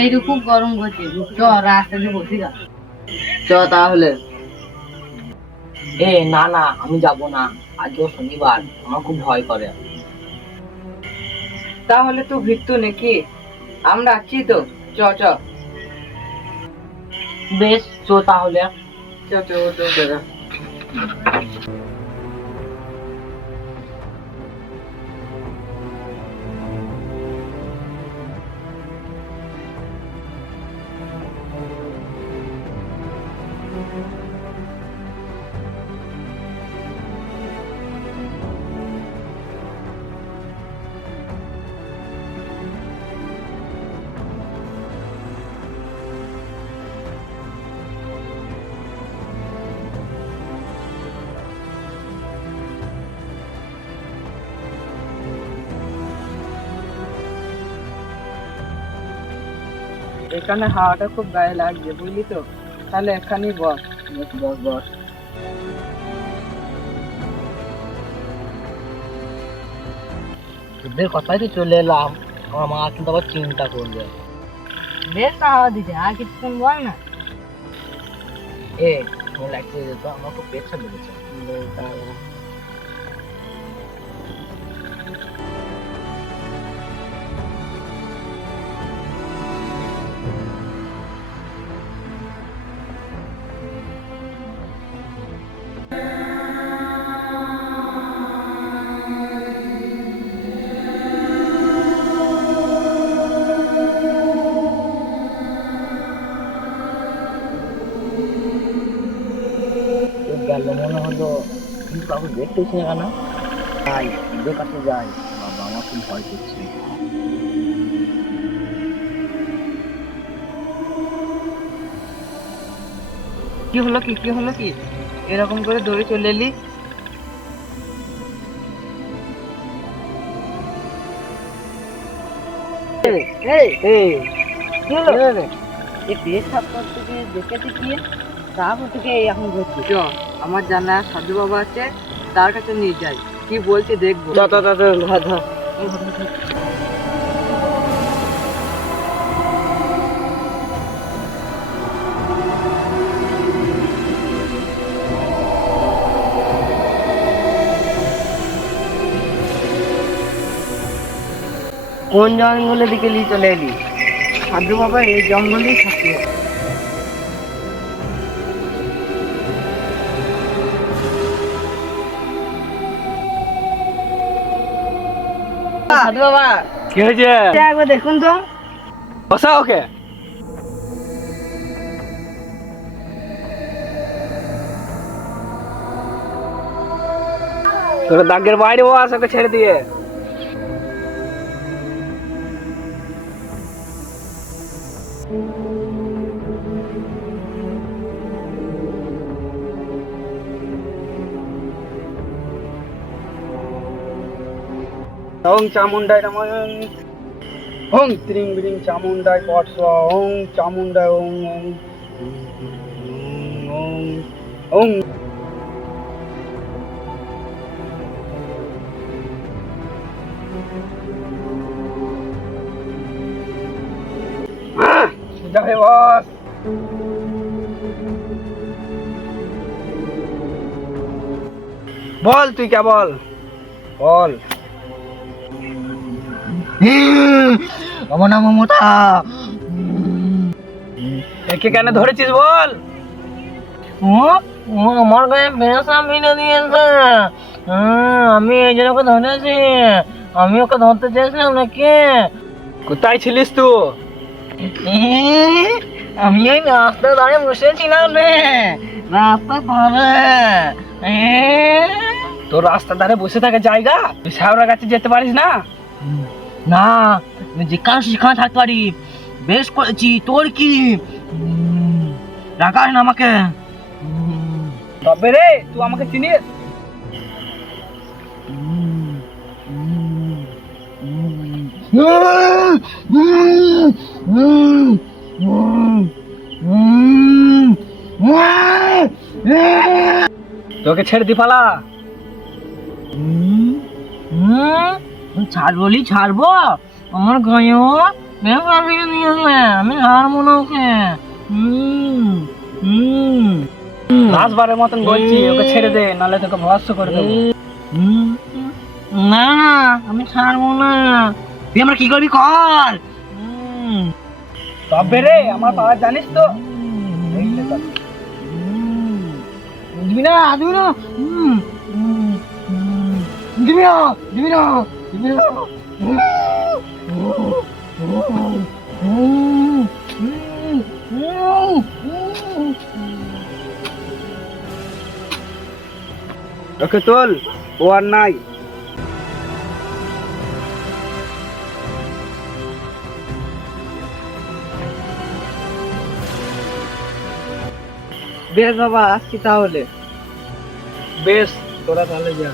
এইটুকু গরম করছে, চ রাস্তাতে বসি না। চ তাহলে। না না, আমি যাব না, আজও শনিবার, আমার খুব ভয় করে। তাহলে তো ভিত্তু নাকি? আমরা আছি তো, চ চ। বেশ, চো তাহলে। চ চ চ চ। এখানে হাওয়াটা খুব গায়ে লাগছে, বুঝলি তো? তাহলে এখানেই বস। বস বস। তোদের কথাই তো চলে এলাম, আমার মা কিন্তু আবার চিন্তা করবে। বেশ হাওয়া দিচ্ছে, আর কিছুক্ষণ বল না। তোমার লাগতে যেত, আমার খুব পেটটা বেড়েছে। গেল মনে হলো, কিন্তু কাউকে দেখতেছি না কেন? যাই, ওদের কাছে যাই। বাবা, আমার খুব ভয় করছে। কি হলো কি, কি হলো কি? এরকম করে দৌড়ে চলে এলি? কি হলো? এই বেশ থাপ্পড় থেকে দেখেছি কি, তারপর থেকে এখন ঘুরছি। চ, আমার জানা সাধু বাবা আছে, তার কাছে নিয়ে যাই, কি বলছে দেখবো। চ চ চ চ, ধর ধর। কোন জঙ্গলের দিকে নিয়ে চলে এলি? সাধু বাবা এই জঙ্গলেই থাকে। সাধু বাবা, কি হয়েছে? একবার দেখুন তো। বসা ওকে। তোর দাগের বাইরে বস, ওকে ছেড়ে দিয়ে। ওং চামুন্ডায় নমঃ। ওং ত্রিং বিরিং চামুন্ডায় পট স্বাহা। ওং চামুন্ডায় ওং ওং ওং ওং। সোজা হয়ে বস। বল, তুই কে বল, বল। আমার নাম মমতা। একে কেন ধরেছিস বল? আমার গায়ে পেঁচা মিলে দিয়েছে। আমি এই জন্য ওকে ধরেছি। আমি ওকে ধরতে চেয়েছিলাম নাকি? কোথায় ছিলিস তুই? আমি ওই রাস্তার ধারে বসেছিলাম রে, রাস্তার ধারে। তোর রাস্তার ধারে বসে থাকে জায়গা, তুই শ্যাওড়া গাছে যেতে পারিস না? না, যেখানে সেখানে থাকতে পারি। বেশ করেছি, তোর কি? রাখাস না আমাকে। তবে রে, তুই আমাকে চিনিস? তোকে ছেড়ে দি ফালা। ছাড়বলি ছাড়বো? আমার গায়েও বেশ ফিরে দিয়েছে, আমি হারবো না ওকে। লাস্টবারের মতন বলছি ওকে ছেড়ে দে, নাহলে তোকে ভস্ম করে দেবো। না না, আমি ছাড়বো না। তুই আমরা কি করবি কর। তবে রে আমার পাওয়ার জানিস তো। দিবি না, দিবি না, দিবি না, দিবি না, দিবি না। ওকে তোল, ও আর নাই। বেশ বাবা, আসছি তাহলে। বেশ, তোরা তাহলে যা।